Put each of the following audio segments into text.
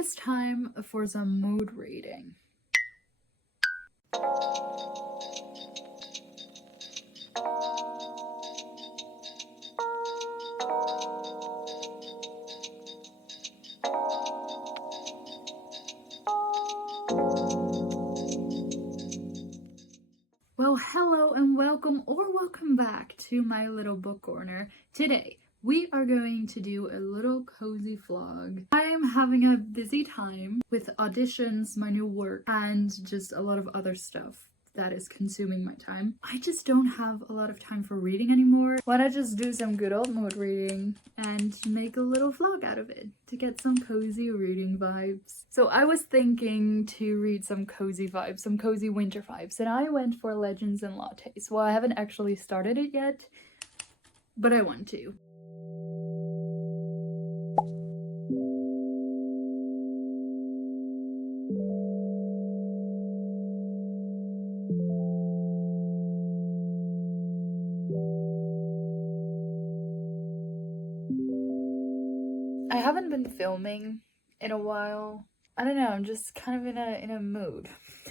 is time for some mood reading. Well, hello and welcome back to my little book corner. Today, we are going to do a little cozy vlog. I am having a busy time with auditions, my new work, and just a lot of other stuff that is consuming my time. I just don't have a lot of time for reading anymore. Why not just do some good old mood reading and make a little vlog out of it to get some cozy reading vibes. So I was thinking to read some cozy vibes, some cozy winter vibes, and I went for Legends and Lattes. Well, I haven't actually started it yet, but I want to. I haven't been filming in a while. I don't know, I'm just kind of in a mood,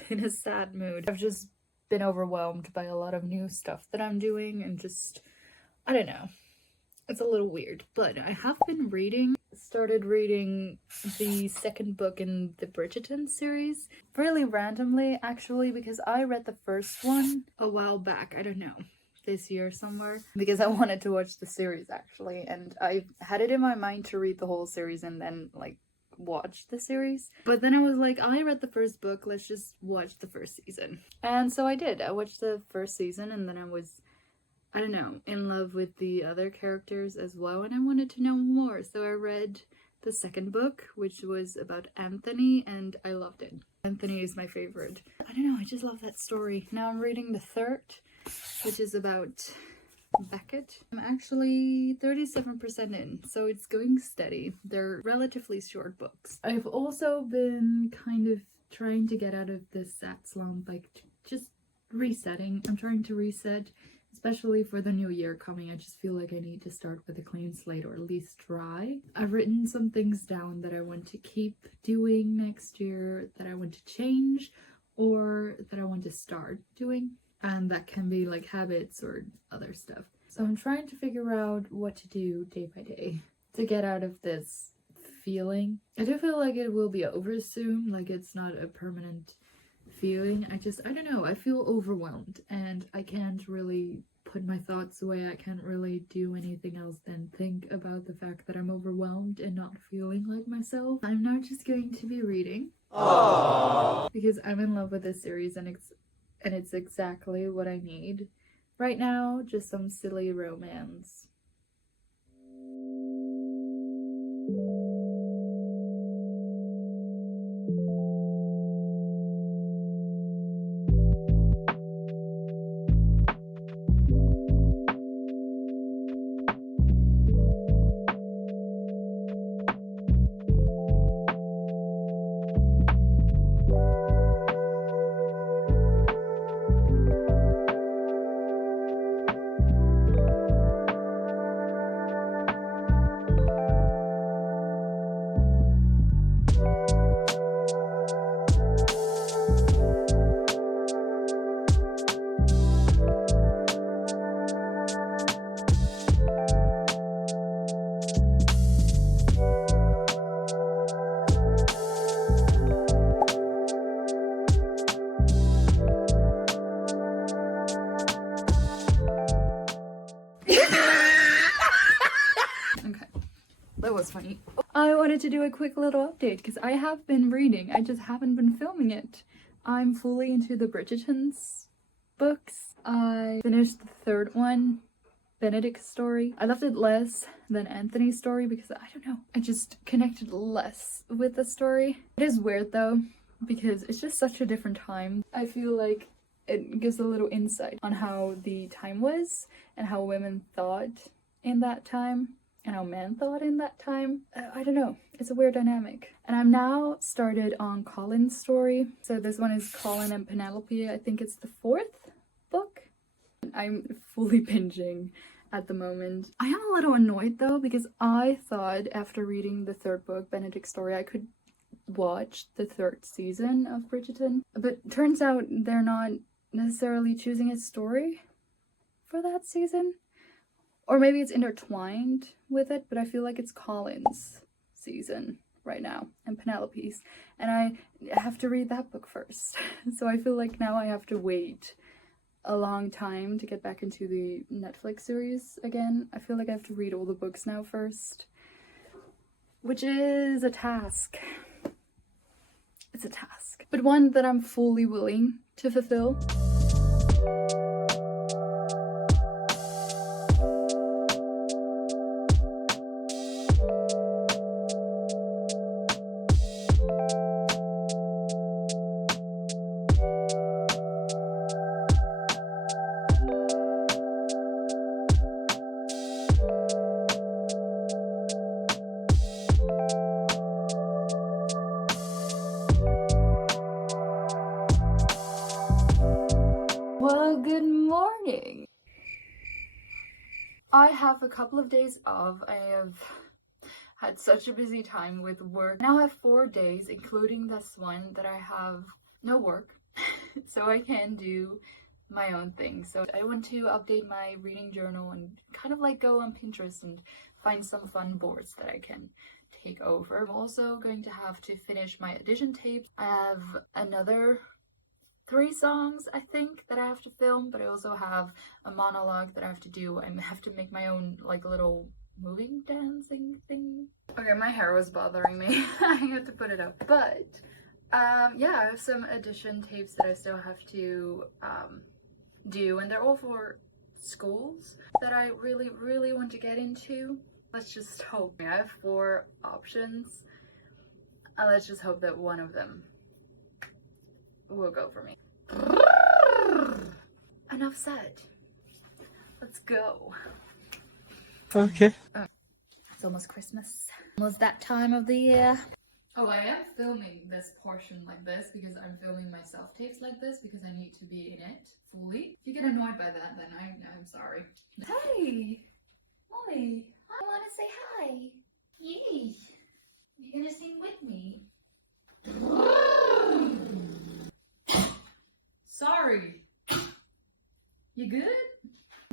in a sad mood. I've just been overwhelmed by a lot of new stuff that I'm doing and just, I don't know. It's a little weird, but I have been reading. Started reading the second book in the Bridgerton series. Really randomly, actually, because I read the first one a while back. I don't know. This year somewhere, because I wanted to watch the series actually, and I had it in my mind to read the whole series and then like watch the series, but then I was like, I read the first book, let's just watch the first season. And so I did. I watched the first season, and then I was, I don't know, in love with the other characters as well, and I wanted to know more, so I read the second book, which was about Anthony, and I loved it. Anthony is my favorite. I don't know, I just love that story. Now I'm reading the third, which is about Beckett. I'm actually 37% in, so it's going steady. They're relatively short books. I've also been kind of trying to get out of this sad slump, like just resetting. I'm trying to reset, especially for the new year coming. I just feel like I need to start with a clean slate, or at least try. I've written some things down that I want to keep doing next year, that I want to change, or that I want to start doing. And that can be like habits or other stuff. So I'm trying to figure out what to do day by day to get out of this feeling. I do feel like it will be over soon, like it's not a permanent feeling. I don't know, I feel overwhelmed and I can't really put my thoughts away. I can't really do anything else than think about the fact that I'm overwhelmed and not feeling like myself. I'm now just going to be reading. Aww. Because I'm in love with this series, and it's exactly what I need right now, just some silly romance. That was funny. I wanted to do a quick little update because I have been reading, I just haven't been filming it. I'm fully into the Bridgerton's books. I finished the third one, Benedict's story. I loved it less than Anthony's story because I don't know, I just connected less with the story. It is weird though, because it's just such a different time. I feel like it gives a little insight on how the time was and how women thought in that time and how men thought in that time. I don't know, it's a weird dynamic. And I'm now started on Colin's story. So this one is Colin and Penelope. I think it's the fourth book. I'm fully binging at the moment. I am a little annoyed though, because I thought after reading the third book, Benedict's story, I could watched the 3rd season of Bridgerton, but turns out they're not necessarily choosing a story for that season. Or maybe it's intertwined with it, but I feel like it's Colin's season right now and Penelope's, and I have to read that book first. So I feel like now I have to wait a long time to get back into the Netflix series again. I feel like I have to read all the books now first, which is a task. It's a task, but one that I'm fully willing to fulfill. Well, good morning. I have a couple of days off. I have had such a busy time with work. Now I have 4 days, including this one, that I have no work. So I can do my own thing. So I want to update my reading journal and kind of like go on Pinterest and find some fun boards that I can take over. I'm also going to have to finish my audition tapes. I have another 3 songs, I think, that I have to film, but I also have a monologue that I have to do. I have to make my own like little moving dancing thing. Okay, my hair was bothering me. I had to put it up. But yeah, I have some audition tapes that I still have to do, and they're all for schools that I really want to get into. Let's just hope. I have 4 options. Let's just hope that one of them will go for me. Enough said. Let's go. Okay. It's almost Christmas. Almost that time of the year. Oh, I am filming this portion like this because I'm filming my self-tapes like this because I need to be in it fully. If you get annoyed by that, then I'm sorry. Hey! Molly! I want to say hi. Yee! You're gonna sing with me? Sorry. You good?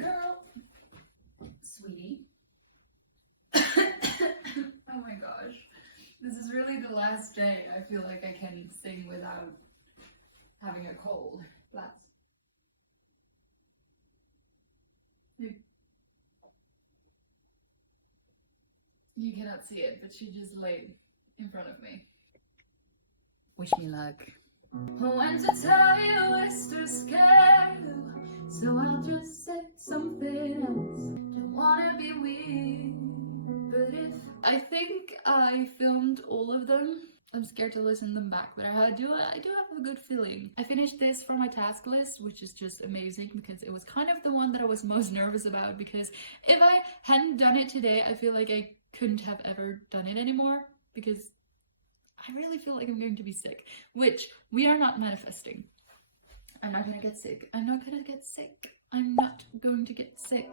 Girl. Sweetie. Oh my gosh. This is really the last day I feel like I can sing without having a cold. Last. You cannot see it, but she just laid in front of me. Wish me luck. When to tell you is to scare you, so I'll just say something else. Don't wanna be weird, but if I think I filmed all of them. I'm scared to listen them back, but I do have a good feeling. I finished this for my task list, which is just amazing because it was kind of the one that I was most nervous about, because if I hadn't done it today, I feel like I couldn't have ever done it anymore, because I really feel like I'm going to be sick, which we are not manifesting. I'm not gonna get sick. I'm not gonna get sick. I'm not going to get sick.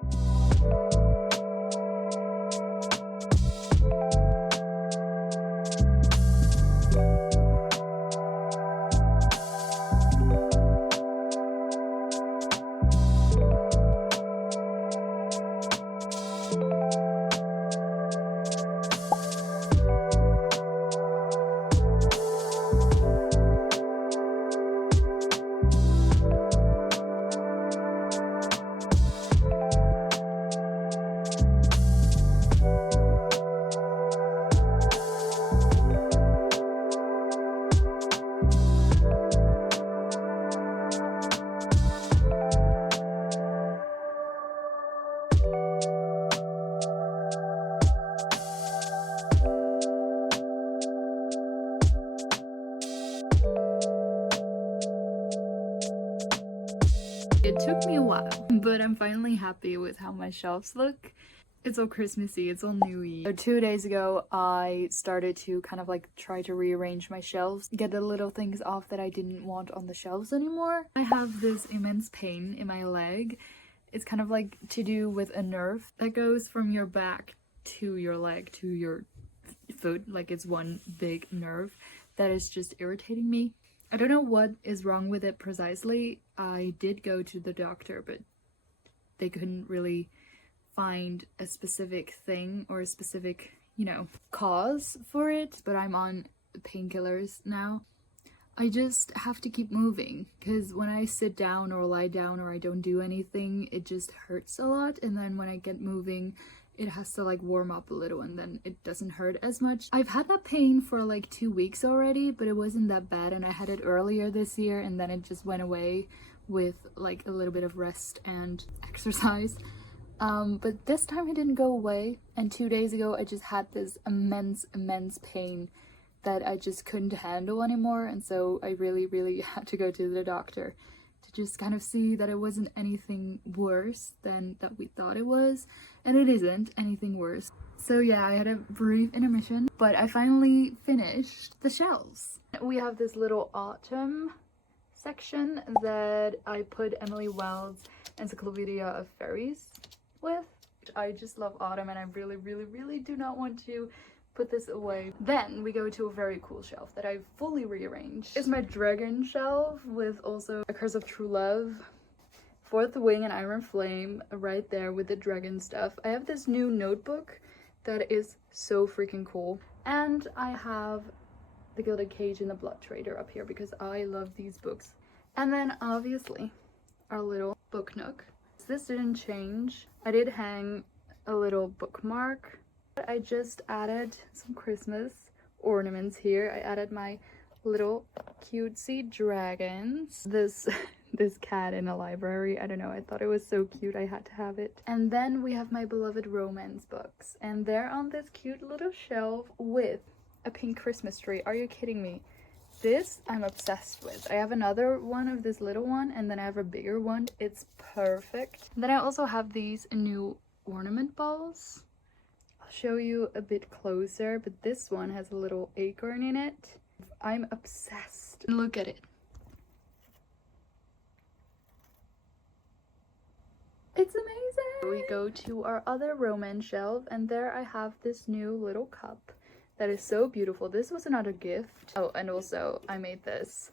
It took me a while, but I'm finally happy with how my shelves look. It's all Christmassy, it's all New Year. So 2 days ago, I started to kind of like try to rearrange my shelves, get the little things off that I didn't want on the shelves anymore. I have this immense pain in my leg. It's kind of like to do with a nerve that goes from your back to your leg to your foot, like it's one big nerve that is just irritating me. I don't know what is wrong with it precisely. I did go to the doctor, but they couldn't really find a specific thing or a specific, cause for it. But I'm on painkillers now. I just have to keep moving, because when I sit down or lie down or I don't do anything, it just hurts a lot. And then when I get moving, it has to like warm up a little, and then it doesn't hurt as much. I've had that pain for like 2 weeks already, but it wasn't that bad, and I had it earlier this year, and then it just went away with like a little bit of rest and exercise. But this time it didn't go away, and 2 days ago I just had this immense pain that I just couldn't handle anymore, and so I really had to go to the doctor to just kind of see that it wasn't anything worse than that we thought it was, and it isn't anything worse. So yeah, I had a brief intermission, but I finally finished the shelves. We have this little autumn section that I put Emily Wild's Encyclopedia of Fairies with. I just love autumn, and I really do not want to put this away. Then we go to a very cool shelf that I've fully rearranged. It's my dragon shelf with also A Curse of True Love, Fourth Wing and Iron Flame right there with the dragon stuff. I have this new notebook that is so freaking cool, and I have The Gilded Cage and The Blood Trader up here because I love these books. And then obviously our little book nook. This didn't change. I did hang a little bookmark. I just added some Christmas ornaments here. I added my little cutesy dragons. This cat in a library. I don't know, I thought it was so cute, I had to have it. And then we have my beloved romance books, and they're on this cute little shelf with a pink Christmas tree. Are you kidding me? This I'm obsessed with. I have another one of this little one, and then I have a bigger one. It's perfect. And then I also have these new ornament balls. Show you a bit closer, but this one has a little acorn in it. I'm obsessed. Look at it. It's amazing. We go to our other romance shelf, and there I have this new little cup that is so beautiful. This was another gift. Oh, and also I made this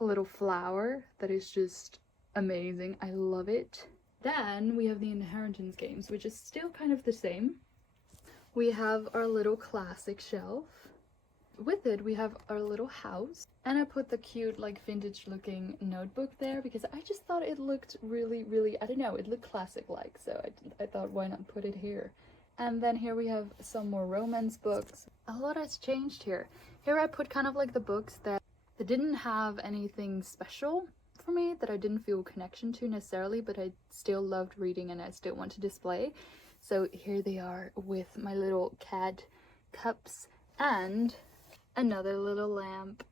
little flower that is just amazing. I love it. Then we have the inheritance games, which is still kind of the same. We have our little classic shelf. With it, we have our little house. And I put the cute, like, vintage looking notebook there because I just thought it looked really, I don't know, it looked classic-like. So I thought, why not put it here? And then here we have some more romance books. A lot has changed here. Here I put kind of like the books that didn't have anything special for me, that I didn't feel a connection to necessarily, but I still loved reading and I still want to display. So here they are with my little cat cups and another little lamp.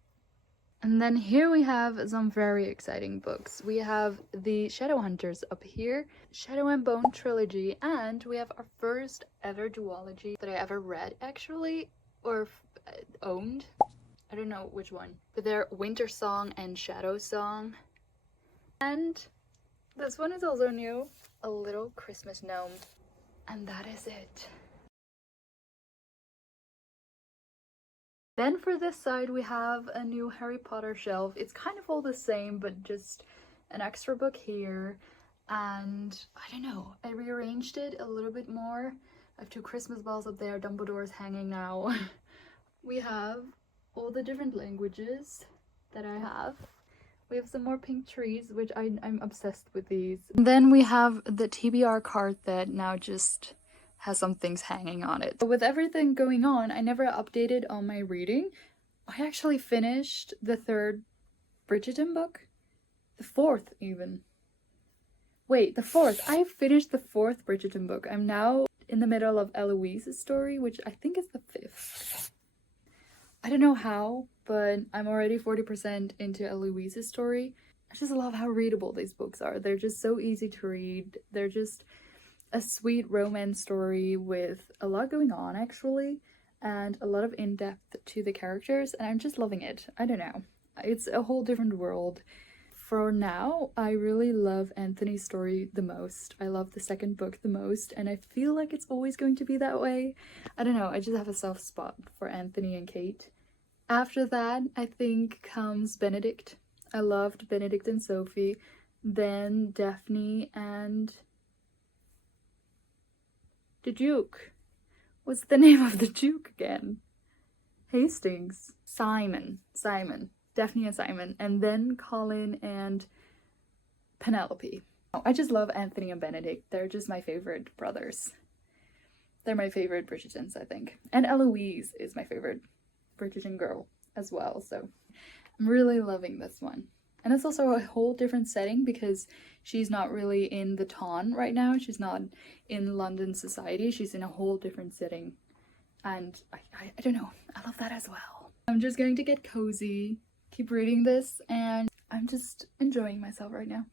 And then here we have some very exciting books. We have the Shadowhunters up here, Shadow and Bone trilogy, and we have our first ever duology that I ever read actually, or owned. I don't know which one, but they're Winter Song and Shadow Song. And this one is also new, a little Christmas gnome. And that is it. Then for this side we have a new Harry Potter shelf. It's kind of all the same, but just an extra book here. And I don't know, I rearranged it a little bit more. I have 2 Christmas balls up there, Dumbledore's hanging now. We have all the different languages that I have. We have some more pink trees, which I'm obsessed with these. And then we have the TBR card that now just has some things hanging on it. But with everything going on, I never updated on my reading. I actually finished the 3rd Bridgerton book. The 4th even. Wait, the 4th. I finished the 4th Bridgerton book. I'm now in the middle of Eloise's story, which I think is the 5th. I don't know how, but I'm already 40% into Eloise's story. I just love how readable these books are. They're just so easy to read. They're just a sweet romance story with a lot going on actually, and a lot of in-depth to the characters, and I'm just loving it. I don't know. It's a whole different world. For now, I really love Anthony's story the most. I love the 2nd book the most, and I feel like it's always going to be that way. I don't know, I just have a soft spot for Anthony and Kate. After that, I think comes Benedict. I loved Benedict and Sophie. Then Daphne and the Duke. What's the name of the Duke again? Hastings. Simon. Daphne and Simon. And then Colin and Penelope. I just love Anthony and Benedict. They're just my favorite brothers. They're my favorite Bridgertons, I think. And Eloise is my favorite Bridgerton girl as well. So I'm really loving this one. And it's also a whole different setting because she's not really in the town right now. She's not in London society. She's in a whole different setting. And I don't know. I love that as well. I'm just going to get cozy, keep reading this, and I'm just enjoying myself right now.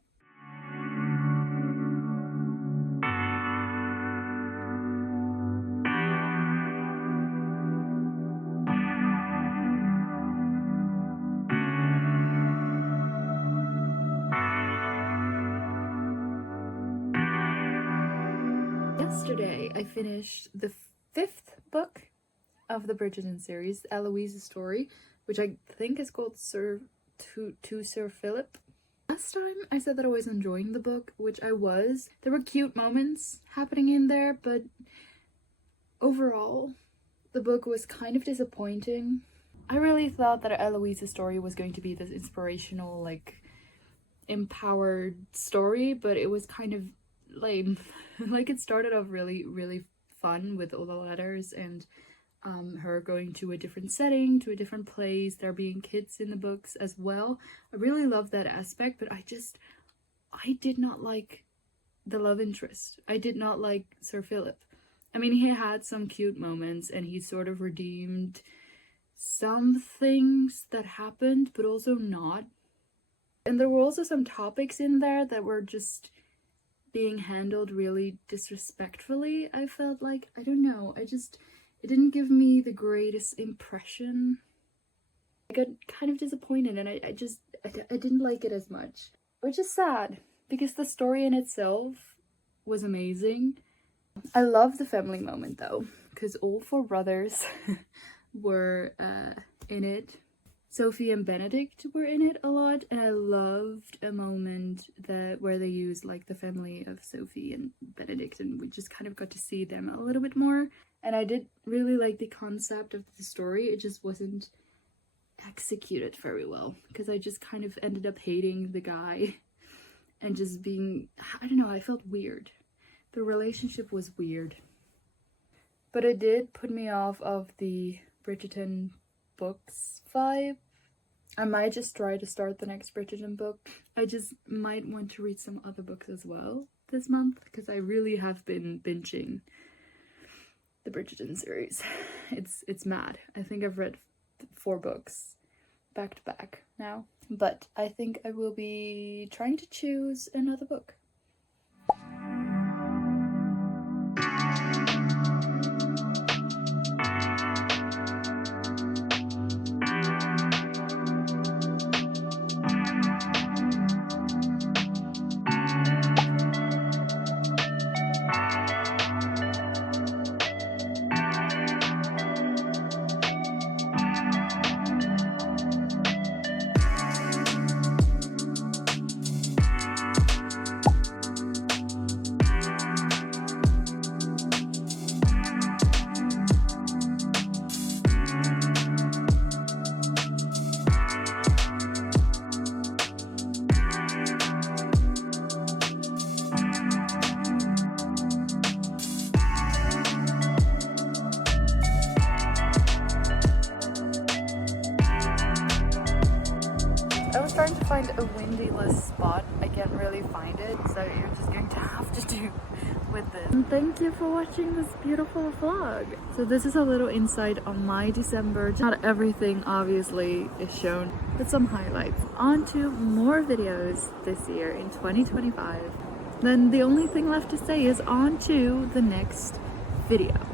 Yesterday, I finished the 5th book of the Bridgerton series, Eloise's Story, which I think is called To Sir Philip. Last time I said that I was enjoying the book, which I was. There were cute moments happening in there, but overall, the book was kind of disappointing. I really thought that Eloise's Story was going to be this inspirational, like, empowered story, but it was kind of lame. Like, it started off really fun with all the letters and her going to a different setting, to a different place, there being kids in the books as well. I really love that aspect, but I did not like the love interest. I did not like Sir Philip. I mean, he had some cute moments and he sort of redeemed some things that happened, but also not. And there were also some topics in there that were just being handled really disrespectfully. I felt like, I don't know, it didn't give me the greatest impression. I got kind of disappointed and I didn't like it as much. Which is sad, because the story in itself was amazing. I love the family moment though, because all 4 brothers were in it. Sophie and Benedict were in it a lot, and I loved a moment where they used like the family of Sophie and Benedict, and we just kind of got to see them a little bit more. And I did really like the concept of the story. It just wasn't executed very well, because I just kind of ended up hating the guy and just being, I don't know, I felt weird. The relationship was weird. But it did put me off of the Bridgerton books vibe. I might just try to start the next Bridgerton book. I just might want to read some other books as well this month, because I really have been binging the Bridgerton series. It's mad. I think I've read 4 books back to back now, but I think I will be trying to choose another book. Trying to find a windyless spot. I can't really find it, so you're just going to have to do with this. And thank you for watching this beautiful vlog. So this is a little insight on my December. Not everything obviously is shown, but some highlights. On to more videos this year in 2025. Then the only thing left to say is on to the next video.